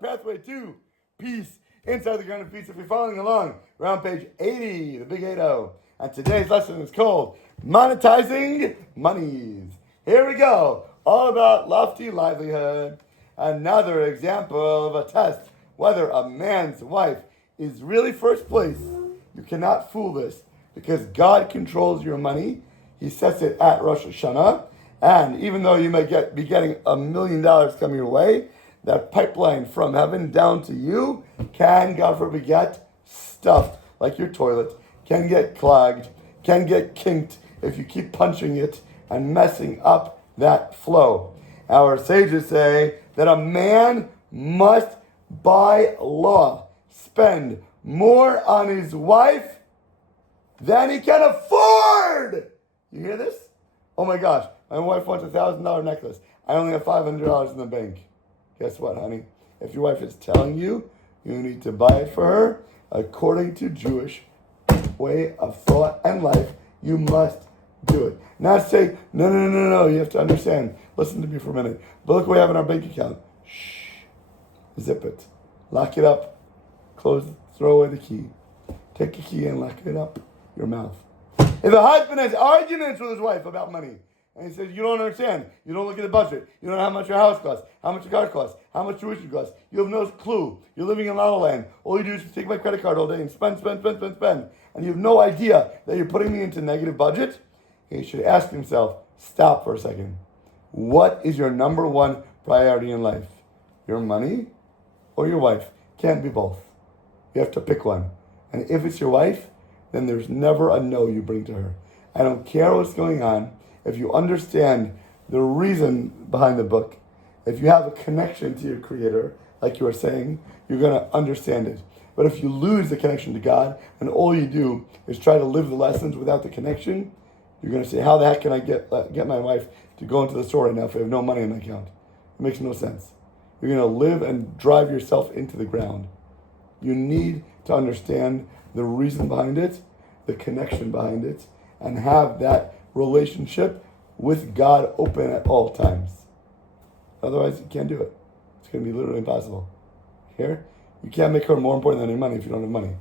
pathway to peace inside the Garden of Peace. If you're following along, we're on page 80, the big 80. And today's lesson is called Monetizing Monies. Here we go. All about lofty livelihood. Another example of a test whether a man's wife is really first place. You cannot fool this because God controls your money. He sets it at Rosh Hashanah. And even though you may be getting $1 million coming your way, that pipeline from heaven down to you can, God forbid, get stuffed like your toilet, can get clogged, can get kinked if you keep punching it and messing up that flow. Our sages say that a man must, by law, spend more on his wife than he can afford. You hear this? Oh my gosh, my wife wants a $1,000 necklace. I only have $500 in the bank. Guess what, honey? If your wife is telling you you need to buy it for her, according to Jewish way of thought and life, you must do it. Not say, no, you have to understand. Listen to me for a minute. But look what we have in our bank account. Shh. Zip it. Lock it up. Close it. Throw away the key. Take the key and lock it up. Your mouth. If a husband has arguments with his wife about money, and he says, you don't understand, you don't look at the budget, you don't know how much your house costs, how much your car costs, how much tuition costs, you have no clue, you're living in La La Land, all you do is take my credit card all day and spend, and you have no idea that you're putting me into negative budget, he should ask himself, stop for a second. What is your number one priority in life? Your money or your wife? Can't be both. You have to pick one. And if it's your wife, then there's never a no you bring to her. I don't care what's going on. If you understand the reason behind the book, if you have a connection to your Creator, like you were saying, you're going to understand it. But if you lose the connection to God, and all you do is try to live the lessons without the connection, you're going to say, how the heck can I get my wife to go into the store right now if I have no money in my account? It makes no sense. You're going to live and drive yourself into the ground. You need to understand the reason behind it, the connection behind it, and have that relationship with God open at all times. Otherwise, you can't do it. It's going to be literally impossible. Here, you can't make her more important than your money if you don't have money.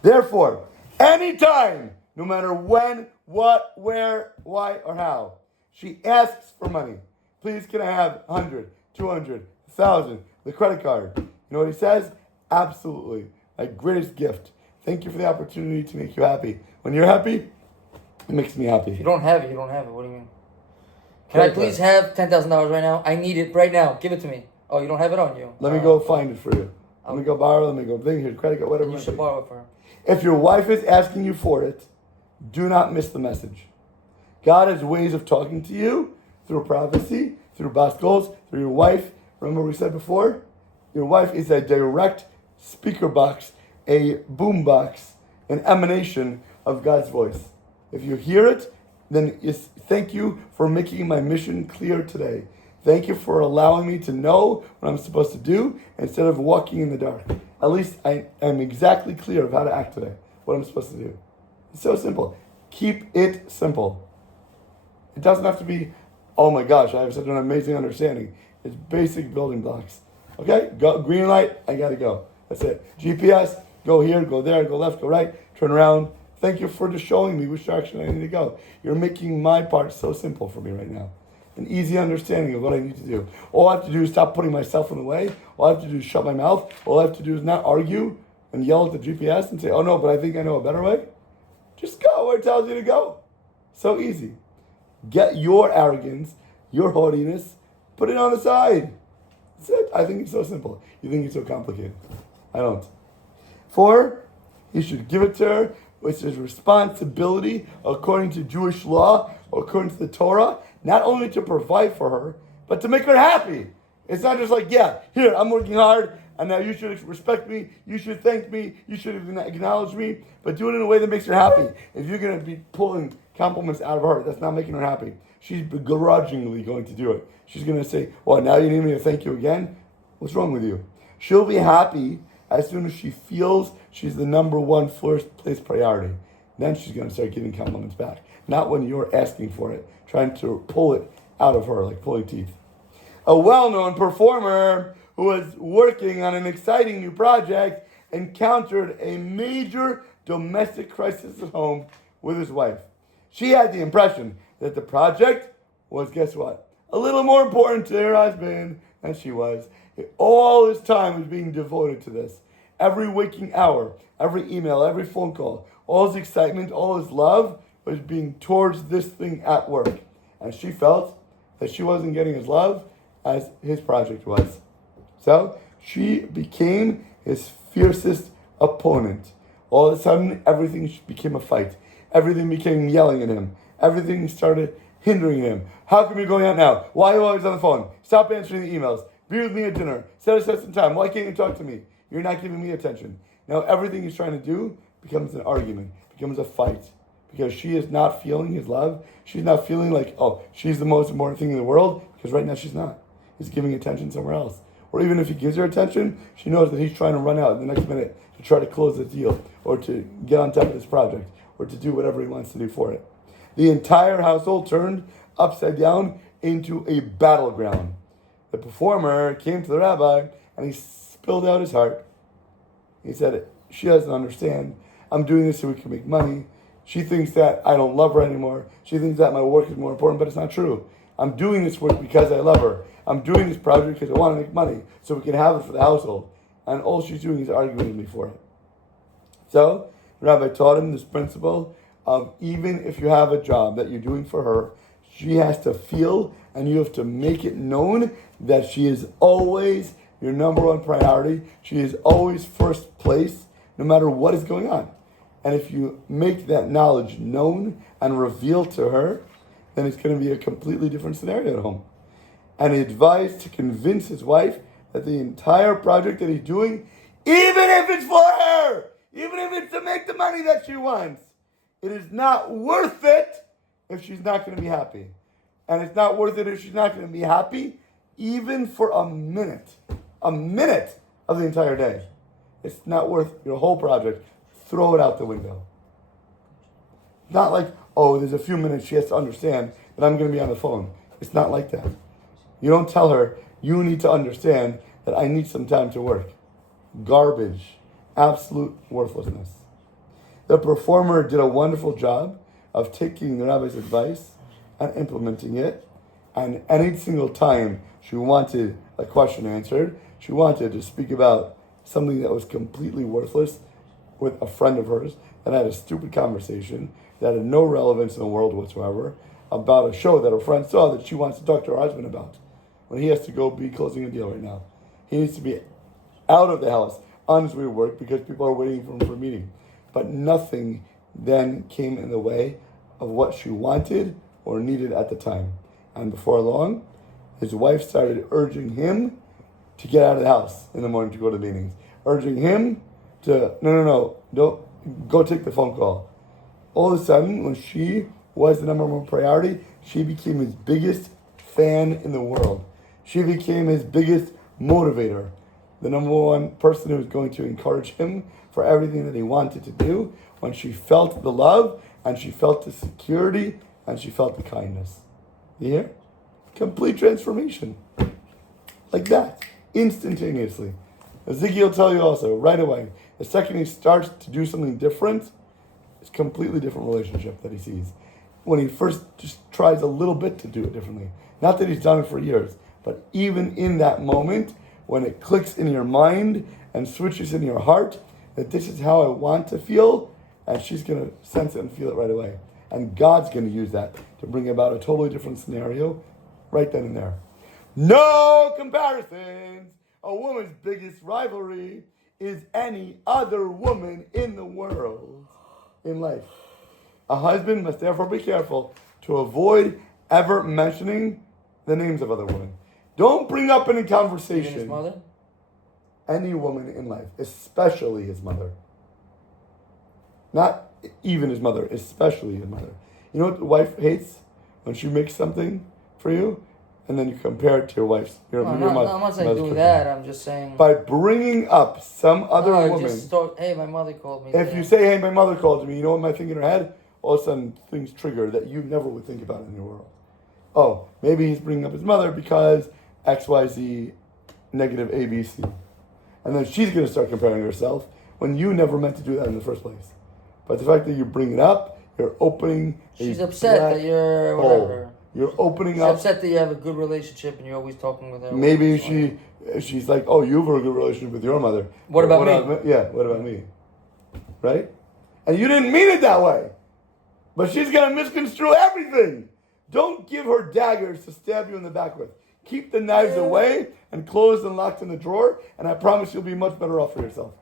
Therefore, anytime, no matter when, what, where, why, or how, she asks for money. Please, can I have 100, 200, 1,000, the credit card? You know what he says? Absolutely. My greatest gift. Thank you for the opportunity to make you happy. When you're happy, it makes me happy. If you don't have it, you don't have it. What do you mean? Can I please have $10,000 right now? I need it right now. Give it to me. Oh, you don't have it on you? Let me go find it for you. Let me go borrow. Let me go bring here, credit card, whatever. You should borrow it for her. If your wife is asking you for it, do not miss the message. God has ways of talking to you through prophecy, through baskos, through your wife. Remember what we said before? Your wife is a direct speaker box, a boom box, an emanation of God's voice. If you hear it, then thank you for making my mission clear today. Thank you for allowing me to know what I'm supposed to do instead of walking in the dark. At least I am exactly clear of how to act today, what I'm supposed to do. It's so simple. Keep it simple. It doesn't have to be, oh my gosh, I have such an amazing understanding. It's basic building blocks. Okay, go, green light, I gotta go. That's it. GPS, go here, go there, go left, go right, turn around. Thank you for just showing me which direction I need to go. You're making my part so simple for me right now. An easy understanding of what I need to do. All I have to do is stop putting myself in the way. All I have to do is shut my mouth. All I have to do is not argue and yell at the GPS and say, oh no, but I think I know a better way. Just go where it tells you to go. So easy. Get your arrogance, your haughtiness, put it on the side. That's it. I think it's so simple. You think it's so complicated. I don't. 4, you should give it to her, which is responsibility according to Jewish law, according to the Torah, not only to provide for her, but to make her happy. It's not just like, yeah, here, I'm working hard, and now you should respect me, you should thank me, you should acknowledge me, but do it in a way that makes her happy. If you're going to be pulling compliments out of her, that's not making her happy. She's begrudgingly going to do it. She's going to say, well, now you need me to thank you again? What's wrong with you? She'll be happy as soon as she feels she's the number one first place priority. Then she's going to start giving compliments back. Not when you're asking for it, trying to pull it out of her like pulling teeth. A well-known performer who was working on an exciting new project encountered a major domestic crisis at home with his wife. She had the impression that the project was, guess what? A little more important to her husband than she was. All his time was being devoted to this. Every waking hour, every email, every phone call, all his excitement, all his love was being towards this thing at work. And she felt that she wasn't getting his love as his project was. So she became his fiercest opponent. All of a sudden, everything became a fight. Everything became yelling at him. Everything started hindering him. How come you're going out now? Why are you always on the phone? Stop answering the emails. Be with me at dinner. Set aside some time. Why can't you talk to me? You're not giving me attention. Now everything he's trying to do becomes an argument, becomes a fight. Because she is not feeling his love. She's not feeling like, oh, she's the most important thing in the world. Because right now she's not. He's giving attention somewhere else. Or even if he gives her attention, she knows that he's trying to run out in the next minute to try to close the deal, or to get on top of this project, or to do whatever he wants to do for it. The entire household turned upside down into a battleground. The performer came to the rabbi and he spilled out his heart. He said, she doesn't understand. I'm doing this so we can make money. She thinks that I don't love her anymore. She thinks that my work is more important, but it's not true. I'm doing this work because I love her. I'm doing this project because I want to make money so we can have it for the household. And all she's doing is arguing with me for it. So, the rabbi taught him this principle of even if you have a job that you're doing for her, she has to feel and you have to make it known that she is always your number one priority. She is always first place, no matter what is going on. And if you make that knowledge known and revealed to her, then it's going to be a completely different scenario at home. And he advised to convince his wife that the entire project that he's doing, even if it's for her, even if it's to make the money that she wants, it is not worth it if she's not going to be happy. And it's not worth it if she's not going to be happy, even for a minute of the entire day. It's not worth your whole project. Throw it out the window. Not like, oh, there's a few minutes she has to understand that I'm going to be on the phone. It's not like that. You don't tell her, you need to understand that I need some time to work. Garbage. Absolute worthlessness. The performer did a wonderful job of taking the rabbi's advice and implementing it. And any single time she wanted a question answered, she wanted to speak about something that was completely worthless with a friend of hers that had a stupid conversation that had no relevance in the world whatsoever about a show that her friend saw that she wants to talk to her husband about when he has to go be closing a deal right now. He needs to be out of the house on his way to work because people are waiting for him for a meeting. But nothing then came in the way of what she wanted or needed at the time. And before long, his wife started urging him to get out of the house in the morning to go to meetings. Urging him to, no, don't go take the phone call. All of a sudden, when she was the number one priority, she became his biggest fan in the world. She became his biggest motivator. The number one person who was going to encourage him for everything that he wanted to do when she felt the love and she felt the security and she felt the kindness. You hear? Complete transformation. Like that. Instantaneously. Ziggy will tell you also, right away, the second he starts to do something different, it's a completely different relationship that he sees. When he first just tries a little bit to do it differently. Not that he's done it for years, but even in that moment, when it clicks in your mind and switches in your heart, that this is how I want to feel, and she's going to sense it and feel it right away. And God's going to use that to bring about a totally different scenario right then and there. No comparisons! A woman's biggest rivalry is any other woman in the world, in life. A husband must therefore be careful to avoid ever mentioning the names of other women. Don't bring up in a conversation Even his mother? Any woman in life, especially his mother. Not even his mother, especially his mother. You know what the wife hates? When she makes something for you, and then you compare it to your wife's. Your mother. I'm not saying do that. I'm just saying. By bringing up some other woman. Just thought, hey, my mother called me. If you say, hey, my mother called me, you know what might think in her head? All of a sudden, things trigger that you never would think about in your world. Oh, maybe he's bringing up his mother because XYZ negative ABC. And then she's going to start comparing herself when you never meant to do that in the first place. But the fact that you bring it up, you're opening She's upset that you're whatever. You're opening She's up. upset that you have a good relationship and you're always talking with her. Maybe she's like, oh, you have a good relationship with your mother. What about me? What about me? Right? And you didn't mean it that way. But she's going to misconstrue everything. Don't give her daggers to stab you in the back with. Keep the knives away and closed and locked in the drawer, and I promise you'll be much better off for yourself.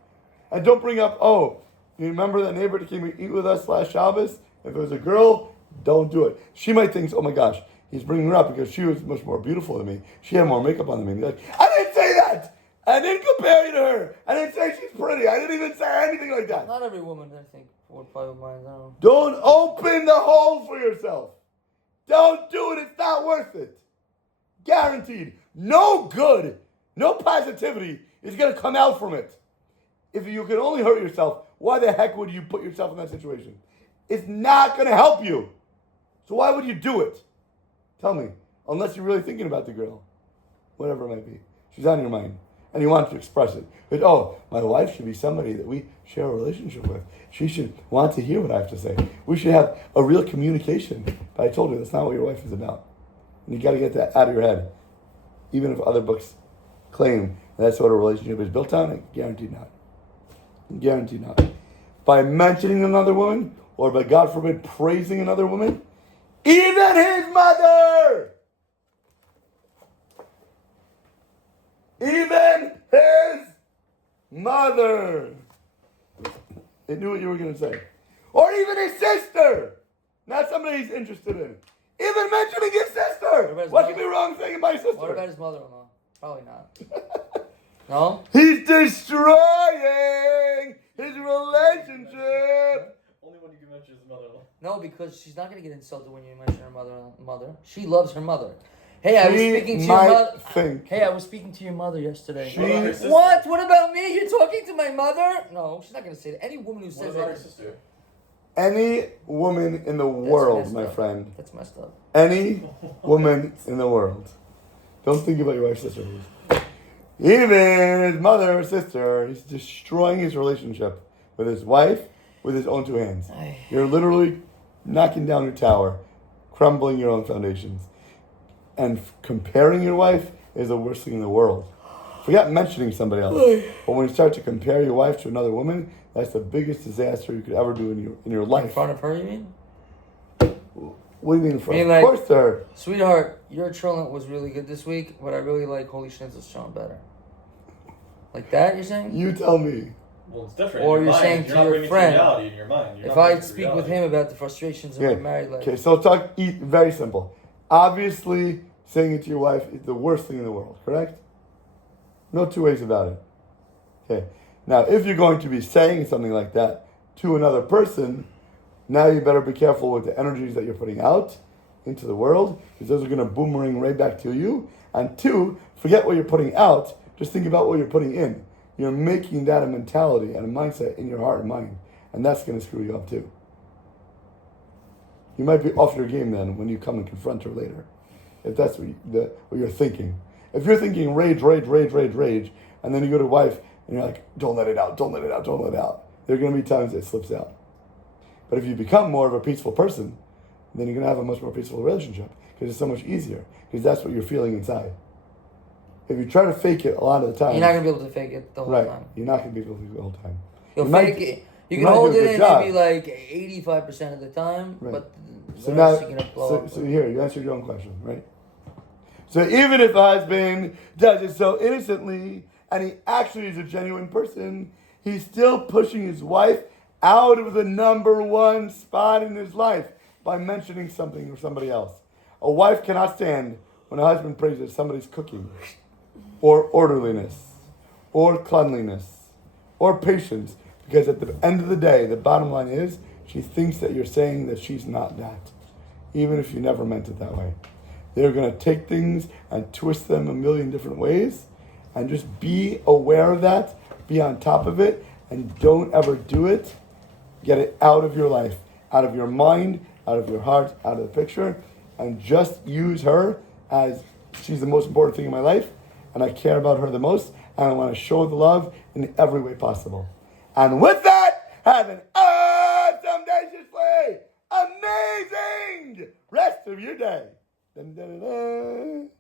And don't bring up, oh, you remember that neighbor that came to eat with us last Shabbos? If it was a girl, don't do it. She might think, oh my gosh, he's bringing her up because she was much more beautiful than me. She had more makeup on than me. Like, I didn't say that! I didn't compare you to her. I didn't say she's pretty. I didn't even say anything like that. Not every woman, I think, would play with mine. I don't know. Don't open the hole for yourself. Don't do it. It's not worth it. Guaranteed. No good, no positivity is going to come out from it. If you can only hurt yourself, why the heck would you put yourself in that situation? It's not going to help you. So why would you do it? Tell me. Unless you're really thinking about the girl. Whatever it might be. She's on your mind. And you want to express it. But, oh, my wife should be somebody that we share a relationship with. She should want to hear what I have to say. We should have a real communication. But I told you, that's not what your wife is about. And you got to get that out of your head. Even if other books claim that's what a relationship is built on, I guarantee not. Guarantee not. By mentioning another woman, or by, God forbid, praising another woman, even his mother! Even his mother! They knew what you were going to say. Or even his sister! Not somebody he's interested in. Even mentioning his sister! What could be wrong saying my sister? What about his mother-in-law? Probably not. No? He's destroying his relationship! Only when you can mention his mother-in-law. No, because she's not going to get insulted when you mention her mother. She loves her mother. Hey, I was speaking to your mother. Hey, I was speaking to your mother yesterday. What? What about me? You're talking to my mother? No, she's not going to say that. Any woman who says that. Her sister? Any woman in the world, my friend. That's messed up. Any woman in the world. Don't think about your wife's sister. Even his mother or sister, he's destroying his relationship with his wife with his own two hands. You're literally knocking down your tower, crumbling your own foundations. And comparing your wife is the worst thing in the world. Forget mentioning somebody else. But when you start to compare your wife to another woman, that's the biggest disaster you could ever do in your life. In front of her, you mean? What do you mean in front of her? Of course, sir. Sweetheart, your Trillant was really good this week, but I really like Holy Schnitzel's Trillant better. Like that, you're saying? You tell me. Well, it's different. Or you're saying to your friend, in your mind. if I speak with him about the frustrations of my married life. Okay, so very simple. Obviously, saying it to your wife is the worst thing in the world, correct? No two ways about it. Okay. Now, if you're going to be saying something like that to another person, now you better be careful with the energies that you're putting out into the world, because those are going to boomerang right back to you. And two, forget what you're putting out, just think about what you're putting in. You're making that a mentality and a mindset in your heart and mind, and that's going to screw you up too. You might be off your game then when you come and confront her later, if that's what you're thinking. If you're thinking rage, and then you go to wife and you're like, don't let it out, there are going to be times it slips out. But if you become more of a peaceful person, then you're going to have a much more peaceful relationship, because it's so much easier, because that's what you're feeling inside. If you try to fake it a lot of the time, you're not going to be able to fake it the whole time. You're not going to be able to fake it the whole time. You'll fake it. You can hold it in maybe like 85% of the time, but the rest you're going to blow up. So here, you answered your own question, right? So even if the husband does it so innocently, and he actually is a genuine person, he's still pushing his wife out of the number one spot in his life by mentioning something or somebody else. A wife cannot stand when a husband praises somebody's cooking, or orderliness, or cleanliness, or patience, because at the end of the day, the bottom line is, she thinks that you're saying that she's not that, even if you never meant it that way. They're going to take things and twist them a million different ways, and just be aware of that, be on top of it, and don't ever do it. Get it out of your life, out of your mind, out of your heart, out of the picture, and just use her as she's the most important thing in my life, and I care about her the most, and I want to show the love in every way possible. And with that, have an awesome, amazing rest of your day. Dun, dun, dun, dun.